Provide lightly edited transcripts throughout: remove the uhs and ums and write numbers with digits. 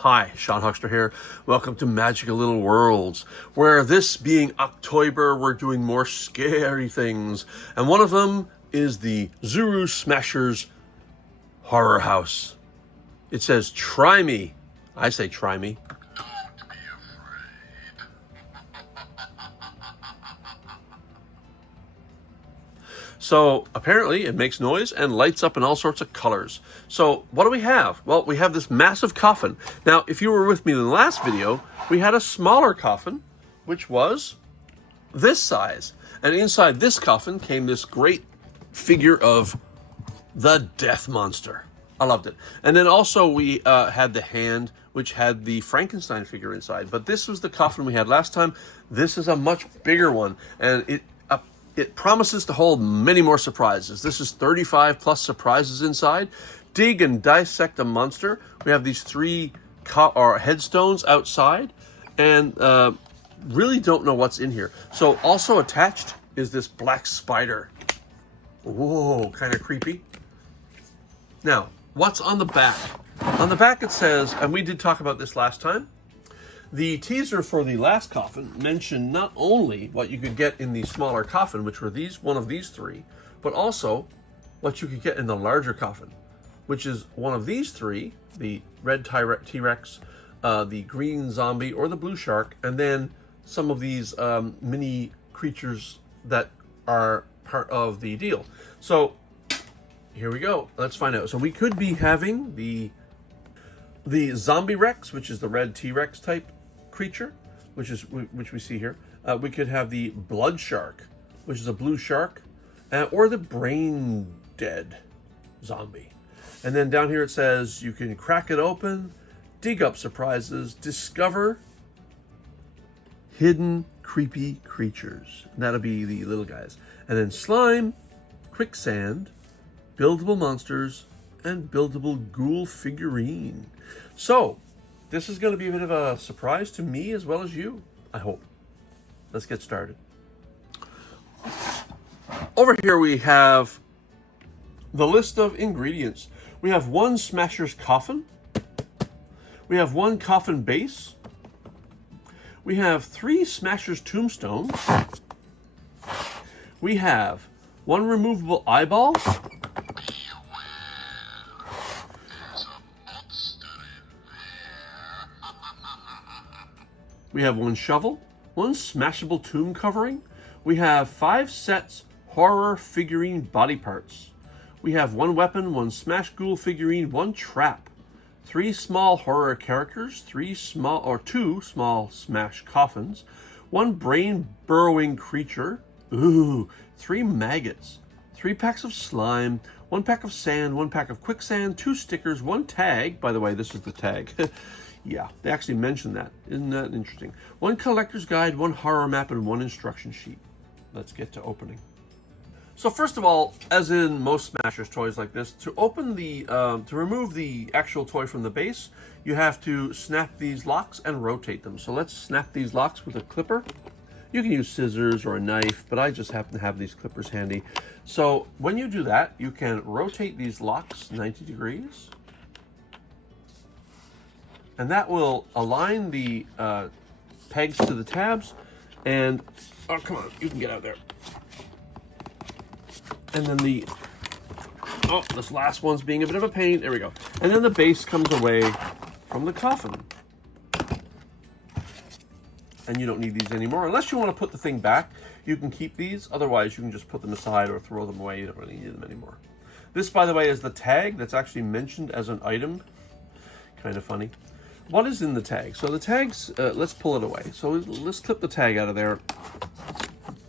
Hi, Sean Huckster here. Welcome to Magical Little Worlds, where this being OcToyBer, we're doing more scary things. And one of them is the Zuru Smashers Horror House. It says, try me. I say try me. Don't be afraid. So apparently it makes noise and lights up in all sorts of colors. So what do we have? Well, we have this massive coffin. Now, if you were with me in the last video, we had a smaller coffin, which was this size. And inside this coffin came this great figure of the Death Monster. I loved it. And then also we had the hand, which had the Frankenstein figure inside. But this was the coffin we had last time. This is a much bigger one. And it promises to hold many more surprises. This is 35 plus surprises inside. Dig and dissect a monster. We have these three headstones outside, and really don't know what's in here. So also attached is this black spider. Whoa, kind of creepy. Now, what's on the back? On the back it says, and we did talk about this last time, the teaser for the last coffin mentioned not only what you could get in the smaller coffin, which were one of these three, but also what you could get in the larger coffin, which is one of these three, the red T-Rex, the green zombie, or the blue shark, and then some of these mini creatures that are part of the deal. So here we go. Let's find out. So we could be having the zombie Rex, which is the red T-Rex type creature, which we see here. We could have the blood shark, which is a blue shark, or the brain dead zombie. And then down here it says you can crack it open, dig up surprises, discover hidden creepy creatures. And that'll be the little guys. And then slime, quicksand, buildable monsters, and buildable ghoul figurine. So this is going to be a bit of a surprise to me as well as you, I hope. Let's get started. Over here we have the list of ingredients. We have one Smasher's coffin. We have one coffin base. We have 3 Smasher's tombstones. We have one removable eyeball. We have one shovel, one smashable tomb covering. We have 5 sets horror figurine body parts. We have one weapon, one smash ghoul figurine, one trap, 3 small horror characters, 2 small smash coffins, one brain burrowing creature, 3 maggots, 3 packs of slime, 1 pack of sand, 1 pack of quicksand, 2 stickers, 1 tag. By the way, this is the tag. Yeah, they actually mentioned that. Isn't that interesting? 1 collector's guide, 1 horror map, and 1 instruction sheet. Let's get to opening. So first of all, as in most Smashers toys like this, to remove the actual toy from the base, you have to snap these locks and rotate them. So let's snap these locks with a clipper. You can use scissors or a knife, but I just happen to have these clippers handy. So when you do that, you can rotate these locks 90 degrees. And that will align the pegs to the tabs. And, oh, come on, you can get out there. And then this last one's being a bit of a pain. There we go. And then the base comes away from the coffin. And you don't need these anymore. Unless you want to put the thing back, you can keep these. Otherwise, you can just put them aside or throw them away. You don't really need them anymore. This, by the way, is the tag that's actually mentioned as an item. Kind of funny. What is in the tag? So the tags, let's pull it away. So let's clip the tag out of there.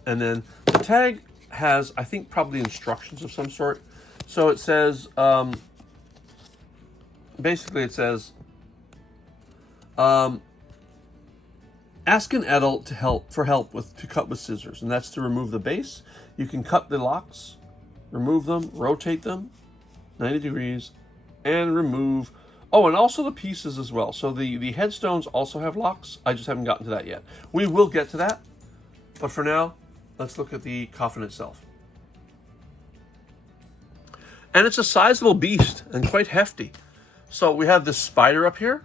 And then the tag has, I think, probably instructions of some sort. So it says, basically it says, ask an adult to help to cut with scissors. And that's to remove the base. You can cut the locks, remove them, rotate them 90 degrees, and remove. Oh, and also the pieces as well. So the headstones also have locks. I just haven't gotten to that yet. We will get to that. But for now, let's look at the coffin itself. And it's a sizable beast and quite hefty. So we have this spider up here.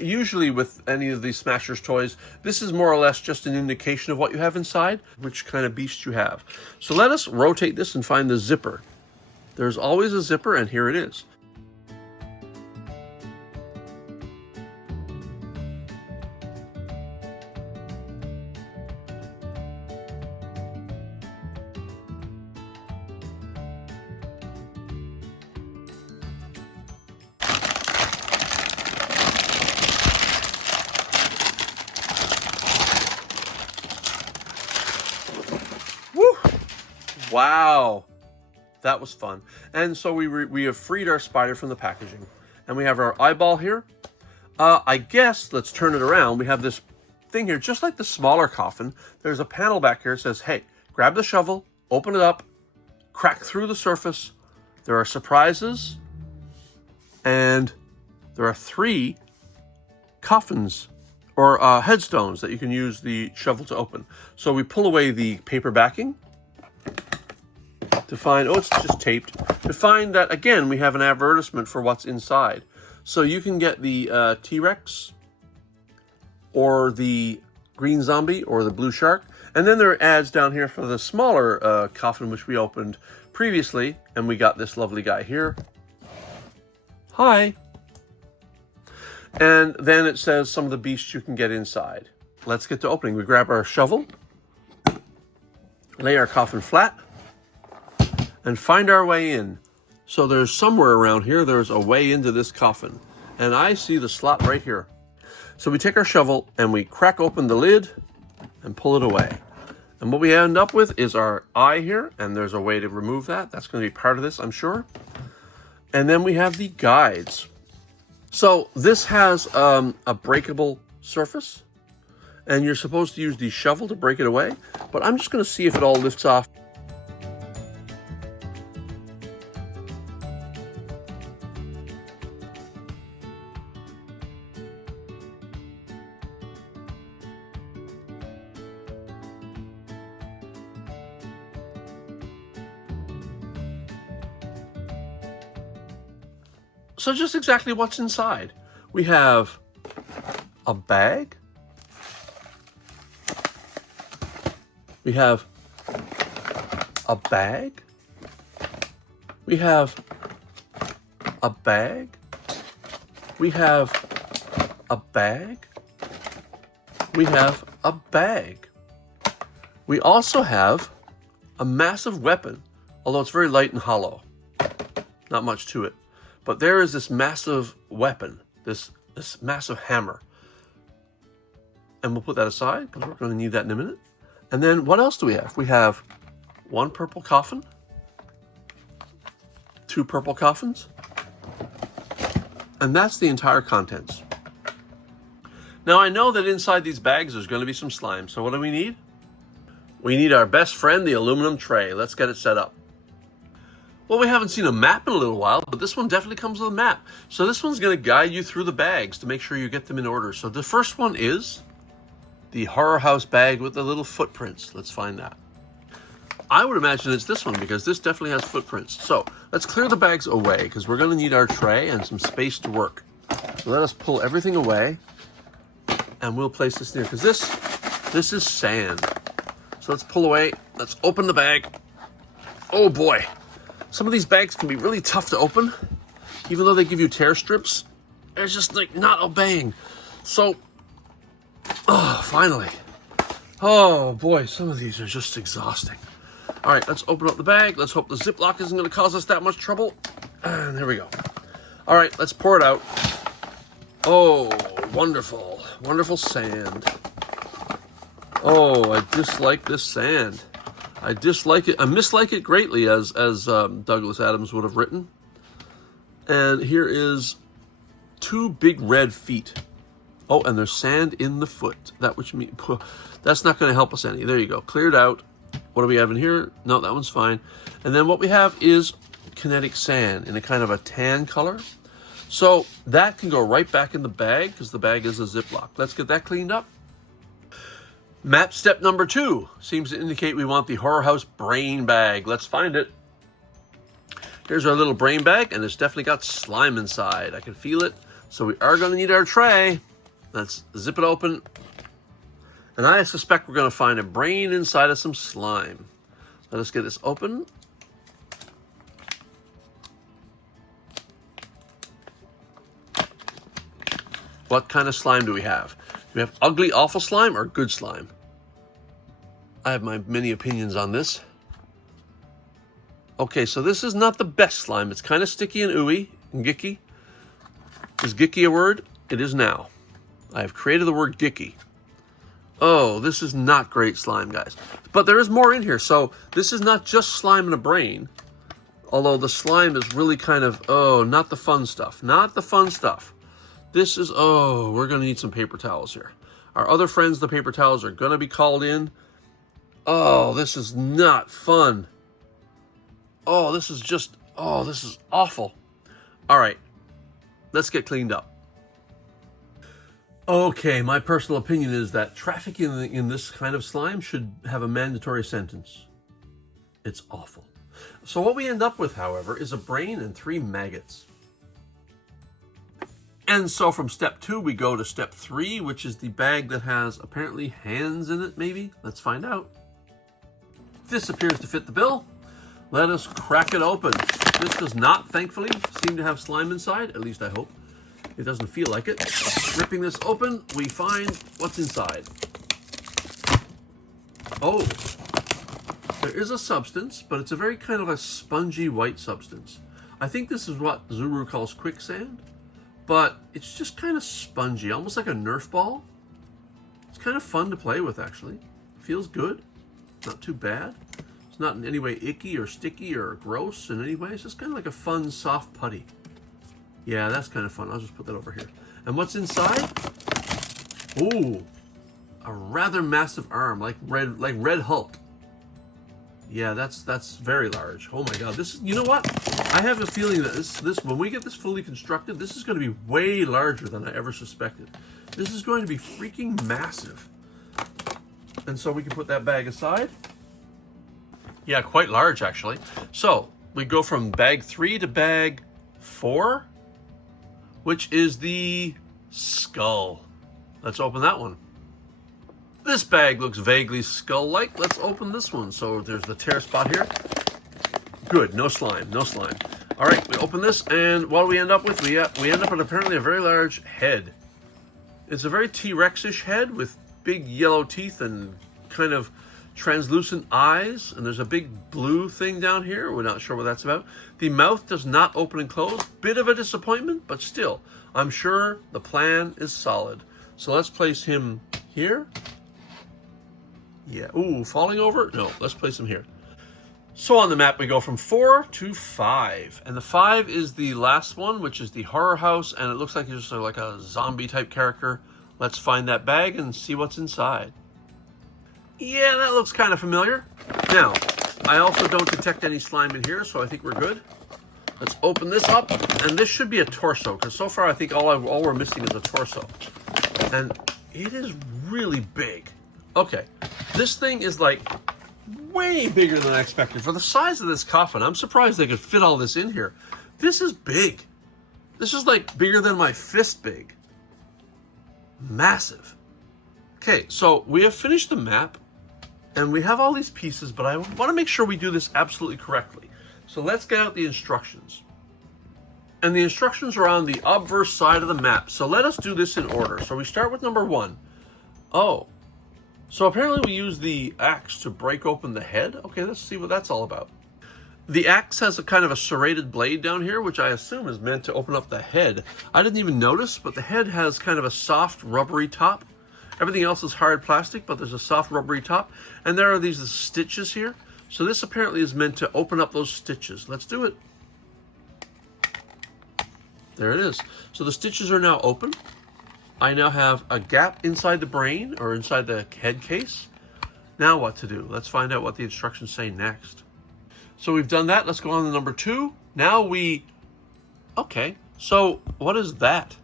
Usually with any of these Smashers toys, this is more or less just an indication of what you have inside, which kind of beast you have. So let us rotate this and find the zipper. There's always a zipper, and here it is. Woo! Wow, that was fun. And so we have freed our spider from the packaging, and we have our eyeball here. I guess let's turn it around. We have this thing here, just like the smaller coffin. There's a panel back here that says, hey, grab the shovel, open it up, crack through the surface. There are surprises, and there are 3 coffins or headstones that you can use the shovel to open. So we pull away the paper backing to find, oh, it's just taped, to find that, again, we have an advertisement for what's inside. So you can get the T-Rex or the green zombie or the blue shark. And then there are ads down here for the smaller coffin, which we opened previously. And we got this lovely guy here. Hi. And then it says some of the beasts you can get inside. Let's get to opening. We grab our shovel, lay our coffin flat, and find our way in. So there's somewhere around here, there's a way into this coffin. And I see the slot right here. So we take our shovel and we crack open the lid and pull it away. And what we end up with is our eye here, and there's a way to remove that. That's going to be part of this, I'm sure. And then we have the guides. So this has a breakable surface, and you're supposed to use the shovel to break it away, but I'm just going to see if it all lifts off. So just exactly what's inside. We have a bag. We have a bag. We have a bag. We have a bag. We have a bag. We also have a massive weapon, although it's very light and hollow. Not much to it. But there is this massive weapon, this massive hammer. And we'll put that aside because we're going to need that in a minute. And then what else do we have? We have 1 purple coffin, 2 purple coffins, and that's the entire contents. Now I know that inside these bags there's going to be some slime. So what do we need? We need our best friend, the aluminum tray. Let's get it set up. Well, we haven't seen a map in a little while, but this one definitely comes with a map. So this one's going to guide you through the bags to make sure you get them in order. So the first one is the horror house bag with the little footprints. Let's find that. I would imagine it's this one because this definitely has footprints. So let's clear the bags away because we're going to need our tray and some space to work. So let us pull everything away and we'll place this near because this is sand. So let's pull away. Let's open the bag. Oh boy. Some of these bags can be really tough to open, even though they give you tear strips. They're just like not obeying. So, finally. Oh boy, some of these are just exhausting. All right, let's open up the bag. Let's hope the Ziploc isn't going to cause us that much trouble. And there we go. All right, let's pour it out. Oh, wonderful, wonderful sand. Oh, I dislike this sand. I dislike it. I mislike it greatly, as Douglas Adams would have written. And here is 2 big red feet. Oh, and there's sand in the foot. That's not going to help us any. There you go. Cleared out. What do we have in here? No, that one's fine. And then what we have is kinetic sand in a kind of a tan color. So that can go right back in the bag because the bag is a Ziploc. Let's get that cleaned up. Map step number 2 seems to indicate we want the horror house brain bag. Let's find it. Here's our little brain bag, and it's definitely got slime inside. I can feel it. So we are going to need our tray. Let's zip it open. And I suspect we're going to find a brain inside of some slime. Let us get this open. What kind of slime do we have? Do we have ugly, awful slime or good slime? I have my many opinions on this. Okay, so this is not the best slime. It's kind of sticky and ooey and gicky. Is gicky a word? It is now. I have created the word gicky. Oh, this is not great slime, guys. But there is more in here. So this is not just slime and a brain. Although the slime is really kind of, oh, not the fun stuff. Not the fun stuff. This is, oh, we're going to need some paper towels here. Our other friends, the paper towels, are going to be called in. Oh, this is not fun. Oh, this is just, oh, this is awful. All right, let's get cleaned up. Okay, my personal opinion is that trafficking in this kind of slime should have a mandatory sentence. It's awful. So what we end up with, however, is a brain and 3 maggots. And so from step 2, we go to step 3, which is the bag that has apparently hands in it, maybe? Let's find out. This appears to fit the bill. Let us crack it open. This does not, thankfully, seem to have slime inside. At least I hope. It doesn't feel like it. Ripping this open, we find what's inside. Oh, there is a substance, but it's a very kind of a spongy white substance. I think this is what Zuru calls quicksand, but it's just kind of spongy, almost like a Nerf ball. It's kind of fun to play with, actually. Feels good. Not too bad. It's not in any way icky or sticky or gross in any way. It's just kind of like a fun, soft putty. Yeah, that's kind of fun. I'll just put that over here. And what's inside? Ooh, a rather massive arm, like Red Hulk. Yeah, that's very large. Oh my God, this is, you know what? I have a feeling that this when we get this fully constructed, this is going to be way larger than I ever suspected. This is going to be freaking massive. And so we can put that bag aside. Yeah, quite large actually. So we go from bag 3 to bag 4, which is the skull. Let's open that one. This bag looks vaguely skull-like. Let's open this one. So there's the tear spot here. Good, no slime, no slime. All right, we open this, and what do we end up with? We end up with apparently a very large head. It's a very T-Rex-ish head with big yellow teeth and kind of translucent eyes, and there's a big blue thing down here. We're not sure what that's about. The mouth does not open and close. Bit of a disappointment, but still, I'm sure the plan is solid. So let's place him here. Yeah, ooh, falling over? No, let's place him here. So on the map, we go from 4 to 5. And the 5 is the last one, which is the horror house, and it looks like it's just like a zombie type character. Let's find that bag and see what's inside. Yeah, that looks kind of familiar. Now, I also don't detect any slime in here, so I think we're good. Let's open this up, and this should be a torso, because so far I think all we're missing is a torso. And it is really big. Okay, this thing is like way bigger than I expected. For the size of this coffin, I'm surprised they could fit all this in here. This is big. This is like bigger than my fist big. Massive. Okay, so we have finished the map, and we have all these pieces, but I want to make sure we do this absolutely correctly. So let's get out the instructions. And the instructions are on the obverse side of the map. So let us do this in order. So we start with number 1. Oh, so apparently we use the axe to break open the head. Okay, let's see what that's all about. The axe has a kind of a serrated blade down here, which I assume is meant to open up the head. I didn't even notice, but the head has kind of a soft, rubbery top. Everything else is hard plastic, but there's a soft, rubbery top. And there are these stitches here. So this apparently is meant to open up those stitches. Let's do it. There it is. So the stitches are now open. I now have a gap inside the brain, or inside the head case. Now what to do? Let's find out what the instructions say next. So we've done that. Let's go on to number 2. Now we... Okay, so what is that?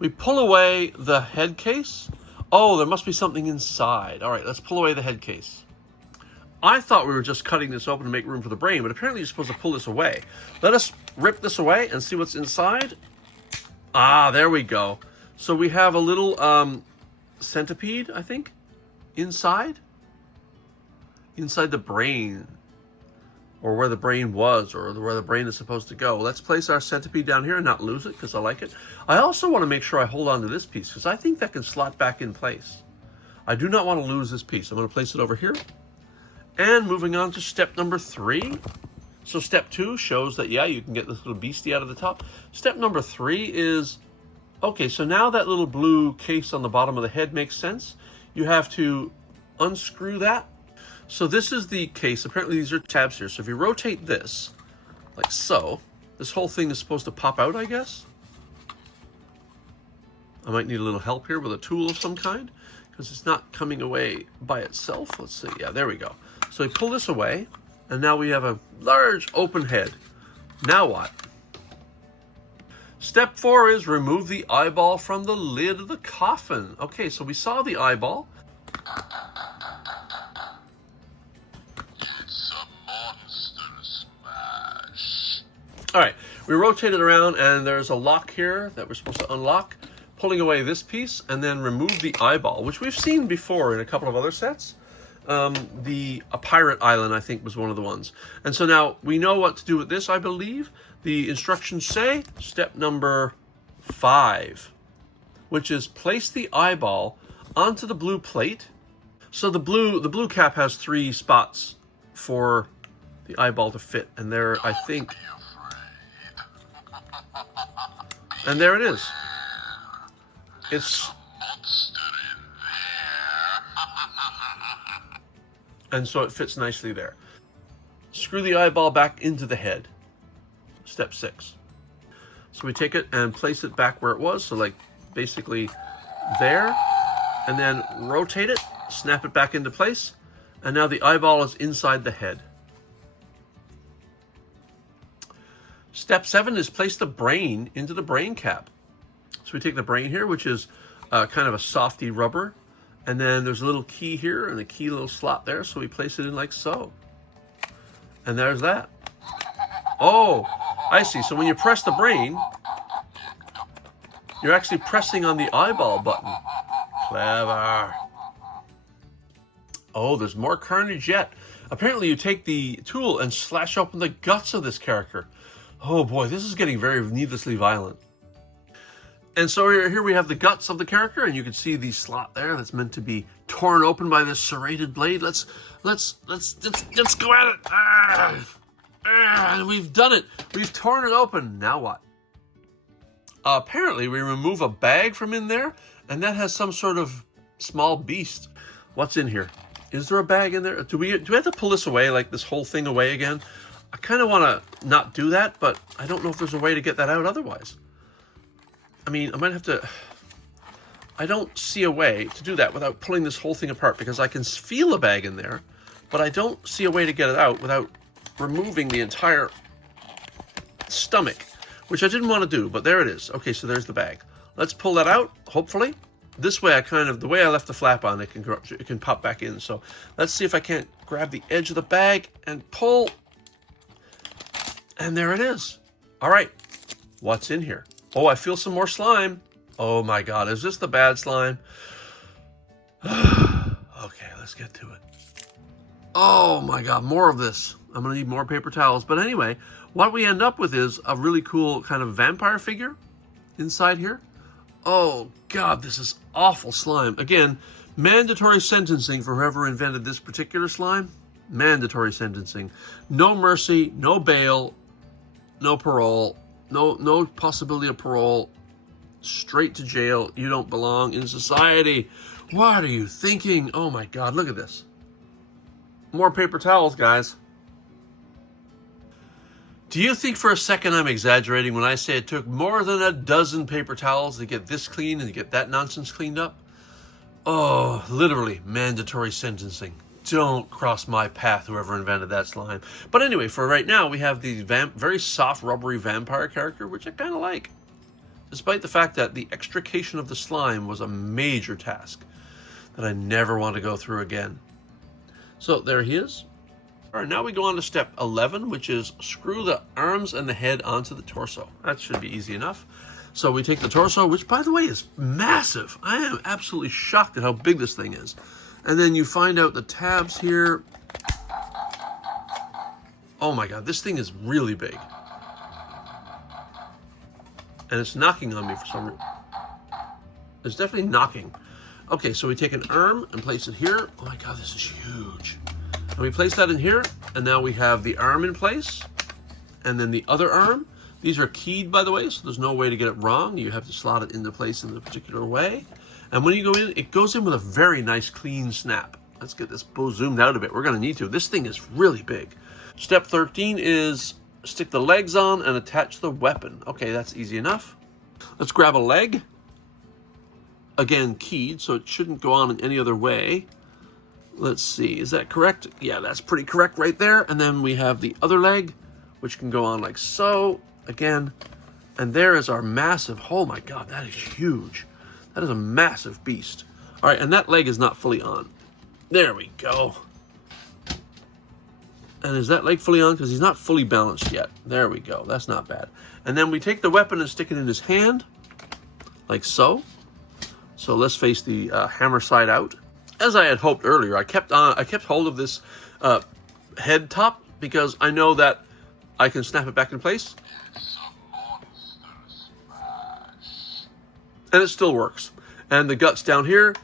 We pull away the head case. Oh, there must be something inside. All right, let's pull away the head case. I thought we were just cutting this open to make room for the brain, but apparently you're supposed to pull this away. Let us rip this away and see what's inside. Ah, there we go. So we have a little centipede, I think, inside the brain, or where the brain was, or where the brain is supposed to go. Let's place our centipede down here and not lose it, because I like it. I also want to make sure I hold on to this piece, because I think that can slot back in place. I do not want to lose this piece. I'm going to place it over here. And moving on to step number 3. So step 2 shows that, yeah, you can get this little beastie out of the top. Step number 3 is, okay, so now that little blue case on the bottom of the head makes sense. You have to unscrew that. So this is the case. Apparently these are tabs here. So if you rotate this, like so, this whole thing is supposed to pop out, I guess. I might need a little help here with a tool of some kind, because it's not coming away by itself. Let's see. Yeah, there we go. So we pull this away, and now we have a large open head. Now what? Step 4 is remove the eyeball from the lid of the coffin. Okay, so we saw the eyeball. It's a monster smash. All right, we rotate it around, and there's a lock here that we're supposed to unlock, pulling away this piece, and then remove the eyeball, which we've seen before in a couple of other sets. A pirate island, I think, was one of the ones. And so now we know what to do with this, I believe. The instructions say step number 5, which is place the eyeball onto the blue plate. So the blue cap has 3 spots for the eyeball to fit, and there, I think, Be afraid. and there it is. It's, Monster in there. and so it fits nicely there. Screw the eyeball back into the head. Step 6. So we take it and place it back where it was, so like basically there, and then rotate it, snap it back into place, and now the eyeball is inside the head. Step 7 is place the brain into the brain cap. So we take the brain here, which is kind of a softy rubber, and then there's a little key here and a key little slot there, so we place it in like so. And there's that. Oh, I see. So when you press the brain, you're actually pressing on the eyeball button. Clever. Oh, there's more carnage yet. Apparently you take the tool and slash open the guts of this character. Oh boy, this is getting very needlessly violent. And so here we have the guts of the character, and you can see the slot there that's meant to be torn open by this serrated blade. Let's go at it. And we've done it. We've torn it open. Now what? Apparently we remove a bag from in there, and that has some sort of small beast. What's in here? Is there a bag in there? Do we have to pull this away, like this whole thing away again? I kind of want to not do that, but I don't know if there's a way to get that out otherwise. I mean, I might have to... I don't see a way to do that without pulling this whole thing apart, because I can feel a bag in there, but I don't see a way to get it out without removing the entire stomach, which I didn't want to do, but there it is. Okay, so there's the bag. Let's pull that out, hopefully. This way, the way I left the flap on, it can pop back in. So let's see if I can't grab the edge of the bag and pull. And there it is. All right, what's in here? Oh, I feel some more slime. Oh my God, is this the bad slime? Okay, let's get to it. Oh my God, more of this. I'm gonna need more paper towels. But anyway, what we end up with is a really cool kind of vampire figure inside here. Oh God, this is awful slime. Again, mandatory sentencing for whoever invented this particular slime. Mandatory sentencing. No mercy, no bail, no parole, no possibility of parole. Straight to jail. You don't belong in society. What are you thinking? Oh my God, look at this. More paper towels, guys. Do you think for a second I'm exaggerating when I say it took more than a dozen paper towels to get this clean and to get that nonsense cleaned up? Oh, literally mandatory sentencing. Don't cross my path, whoever invented that slime. But anyway, for right now, we have the very soft, rubbery vampire character, which I kind of like. Despite the fact that the extrication of the slime was a major task that I never want to go through again. So there he is. All right, now we go on to step 11, which is screw the arms and the head onto the torso. That should be easy enough. So we take the torso, which by the way is massive. I am absolutely shocked at how big this thing is. And then you find out the tabs here. Oh my God, this thing is really big. And it's knocking on me for some reason. It's definitely knocking. Okay, so we take an arm and place it here. Oh my God, this is huge. And we place that in here, and now we have the arm in place, and then the other arm. These are keyed, by the way, so there's no way to get it wrong. You have to slot it into place in a particular way. And when you go in, it goes in with a very nice clean snap. Let's get this bow zoomed out a bit. We're gonna need to. This thing is really big. Step 13 is stick the legs on and attach the weapon. Okay, that's easy enough. Let's grab a leg. Again, keyed, so it shouldn't go on in any other way. Let's see, is that correct? Yeah, that's pretty correct right there. And then we have the other leg, which can go on like so, again. And there is our massive, oh my God, that is huge. That is a massive beast. All right, and that leg is not fully on. There we go. And is that leg fully on? Because he's not fully balanced yet. There we go, that's not bad. And then we take the weapon and stick it in his hand, like so. So let's face the hammer side out. As I had hoped earlier, I kept hold of this head top because I know that I can snap it back in place. It's a monster smash. And it still works. And the guts down here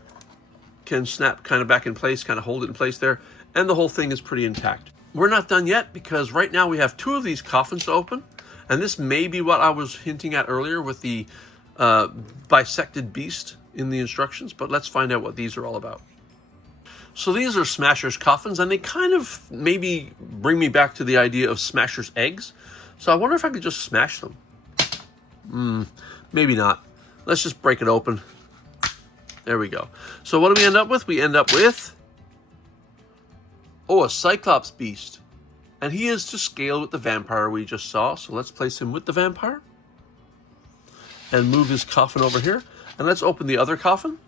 can snap kind of back in place, kind of hold it in place there. And the whole thing is pretty intact. We're not done yet because right now we have 2 of these coffins to open. And this may be what I was hinting at earlier with the bisected beast in the instructions, but let's find out what these are all about. So these are Smasher's coffins, and they kind of maybe bring me back to the idea of Smasher's eggs. So I wonder if I could just smash them. Maybe not. Let's just break it open. There we go. So what do we end up with? We end up with, oh, a Cyclops beast. And he is to scale with the vampire we just saw. So let's place him with the vampire. And move his coffin over here. And let's open the other coffin.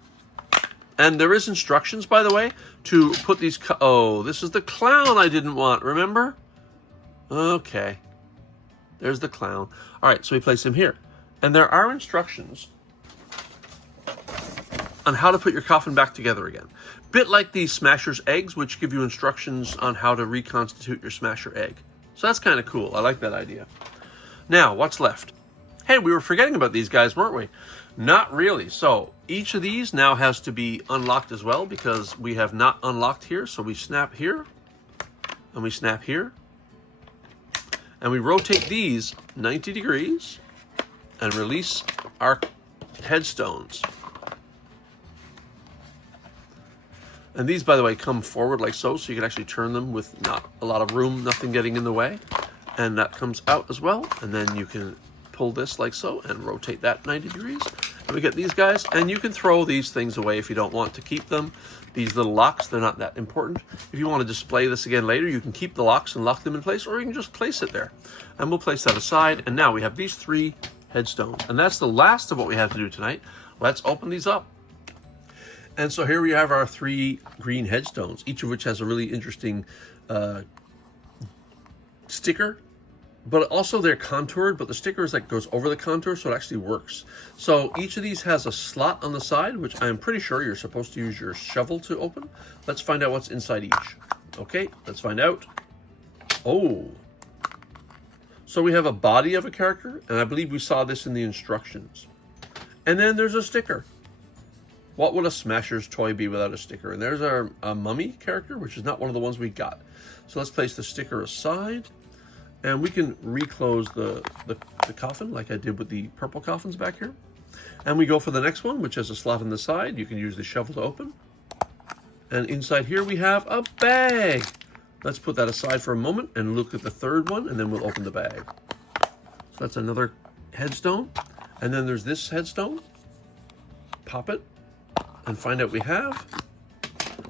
And there is instructions, by the way, to put these... Oh, this is the clown I didn't want, remember? Okay. There's the clown. All right, so we place him here. And there are instructions on how to put your coffin back together again. Bit like the Smasher's eggs, which give you instructions on how to reconstitute your Smasher egg. So that's kind of cool. I like that idea. Now, what's left? Hey, we were forgetting about these guys, weren't we? Not really. So each of these now has to be unlocked as well because we have not unlocked here. So we snap here and we snap here and we rotate these 90 degrees and release our headstones. And these, by the way, come forward like so, so you can actually turn them with not a lot of room, nothing getting in the way. And that comes out as well. And then you can pull this like so and rotate that 90 degrees. And we get these guys, and you can throw these things away if you don't want to keep them. These little locks, they're not that important. If you want to display this again later, you can keep the locks and lock them in place, or you can just place it there. And we'll place that aside. And now we have these 3 headstones. And that's the last of what we have to do tonight. Let's open these up. And so here we have our 3 green headstones, each of which has a really interesting sticker. But also they're contoured, but the sticker is like goes over the contour, so it actually works. So each of these has a slot on the side, which I'm pretty sure you're supposed to use your shovel to open. Let's find out what's inside each. Okay, let's find out. Oh. So we have a body of a character, and I believe we saw this in the instructions. And then there's a sticker. What would a Smasher's toy be without a sticker? And there's our mummy character, which is not one of the ones we got. So let's place the sticker aside. And we can reclose the coffin like I did with the purple coffins back here. And we go for the next one, which has a slot on the side. You can use the shovel to open. And inside here we have a bag. Let's put that aside for a moment and look at the third one, and then we'll open the bag. So that's another headstone. And then there's this headstone. Pop it and find out we have,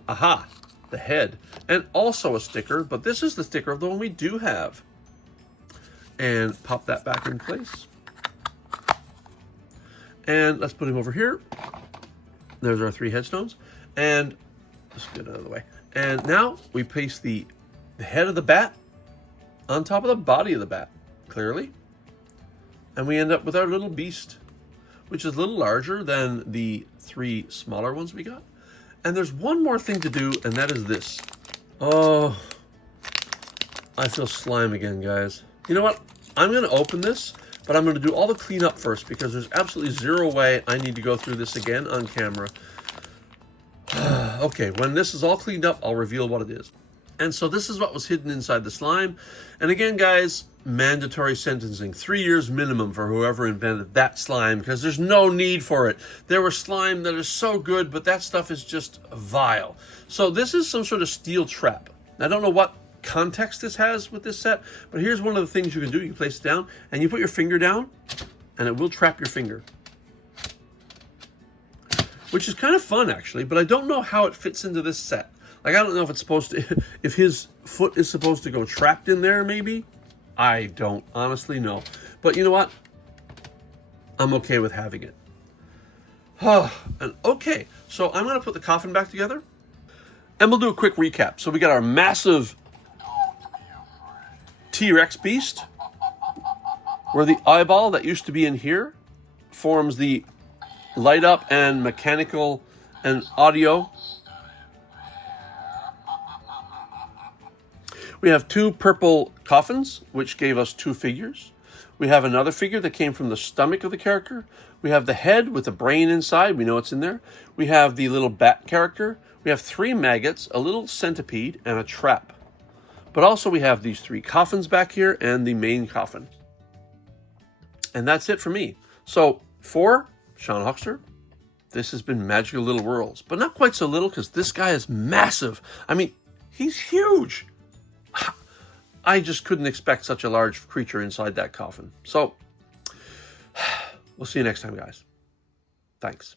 aha, the head. And also a sticker, but this is the sticker of the one we do have. And pop that back in place. And let's put him over here. There's our 3 headstones. And let's get it out of the way. And now we paste the the head of the bat on top of the body of the bat, clearly. And we end up with our little beast, which is a little larger than the 3 smaller ones we got. And there's one more thing to do, and that is this. Oh, I feel slime again, guys. You know what? I'm going to open this, but I'm going to do all the cleanup first because there's absolutely zero way I need to go through this again on camera. Okay, when this is all cleaned up, I'll reveal what it is. And so this is what was hidden inside the slime. And again, guys, mandatory sentencing. 3 years minimum for whoever invented that slime because there's no need for it. There was slime that is so good, but that stuff is just vile. So this is some sort of steel trap. I don't know what context this has with this set, but here's one of the things you can do. You place it down and you put your finger down and it will trap your finger. Which is kind of fun actually, but I don't know how it fits into this set. Like, I don't know if it's supposed to, if his foot is supposed to go trapped in there, maybe. I don't honestly know. But you know what? I'm okay with having it. And okay, so I'm going to put the coffin back together. And we'll do a quick recap. So we got our massive T-Rex beast, where the eyeball that used to be in here forms the light up and mechanical and audio. We have 2 purple coffins, which gave us 2 figures. We have another figure that came from the stomach of the character. We have the head with the brain inside. We know it's in there. We have the little bat character. We have 3 maggots, a little centipede, and a trap. But also we have these 3 coffins back here and the main coffin. And that's it for me. So for Sean Huckster, this has been Magical Little Worlds. But not quite so little because this guy is massive. I mean, he's huge. I just couldn't expect such a large creature inside that coffin. So, we'll see you next time, guys. Thanks.